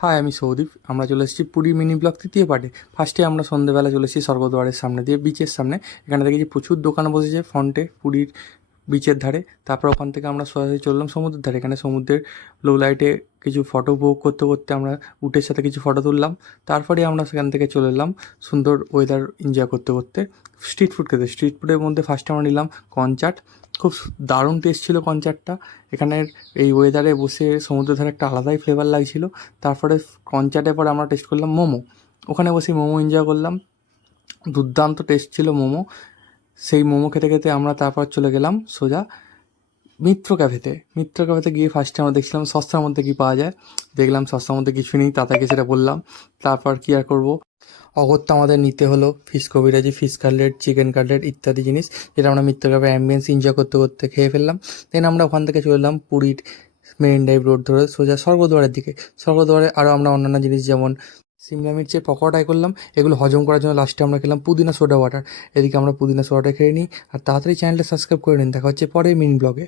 High, আমি সৌদীপ। আমরা চলে এসেছি পুরী মিনি ব্লগ তৃতীয় পার্টে। ফার্স্টে আমরা সন্ধ্যেবেলা চলে এসেছি স্বর্গদ্বারের সামনে দিয়ে, বিচের সামনে। এখানে দেখেছি প্রচুর দোকান বসেছে ফ্রন্টে পুরীর বিচের ধারে। তারপর ওখান থেকে আমরা সরাসরি চললাম সমুদ্রের ধারে। এখানে সমুদ্রের লো লাইটে কিছু ফটো উপভোগ করতে করতে আমরা উটের সাথে কিছু ফটো তুললাম। তারপরে আমরা সেখান থেকে চলে এলাম সুন্দর ওয়েদার এনজয় করতে করতে স্ট্রিট ফুড খেতে। স্ট্রিট ফুডের মধ্যে ফার্স্টে আমরা নিলাম কর্ন চাট। খুব দারুণ টেস্ট ছিল কর্ন চাটটা। এখানের এই ওয়েদারে বসে সমুদ্রের ধারে একটা আলাদাই ফ্লেভার লাগছিল। তারপরে কর্ন চাটের পরে আমরা টেস্ট করলাম মোমো। ওখানে বসে মোমো এনজয় করলাম, দুর্দান্ত টেস্ট ছিল মোমো। সেই মোমো খেতে খেতে আমরা তারপর চলে গেলাম সোজা মিত্র ক্যাফেতে গিয়ে ফার্স্টে আমরা দেখছিলাম সস্তার মধ্যে কী পাওয়া যায়। দেখলাম সস্তার মধ্যে কিছু নেই, তাতাকে সেটা বললাম। তারপর কী আর করবো, অগত্যা আমাদের নিতে হলো ফিশ কবিরাজি, ফিশ কাটলেট, চিকেন কাটলেট ইত্যাদি জিনিস, যেটা আমরা মিত্র ক্যাফে অ্যাম্বিয়েন্স এনজয় করতে করতে খেয়ে ফেললাম। দেন আমরা ওখান থেকে চলে এলাম পুরীর মেরিন ড্রাইভ রোড ধরে সোজা স্বর্গদ্বারের দিকে। স্বর্গদ্বারে আরও আমরা অন্যান্য জিনিস যেমন সিমলা মির্চের পকোড়া ট্রাই করলাম। এগুলো হজম করার জন্য লাস্টে আমরা খেলাম পুদিনা সোডা ওয়াটার। এদিকে আমরা পুদিনা সোডাটা খেয়ে নিই। আর তাড়াতাড়ি চ্যানেলটা সাবস্ক্রাইব করে নিন। দেখা হচ্ছে পরের মিনি ব্লগে।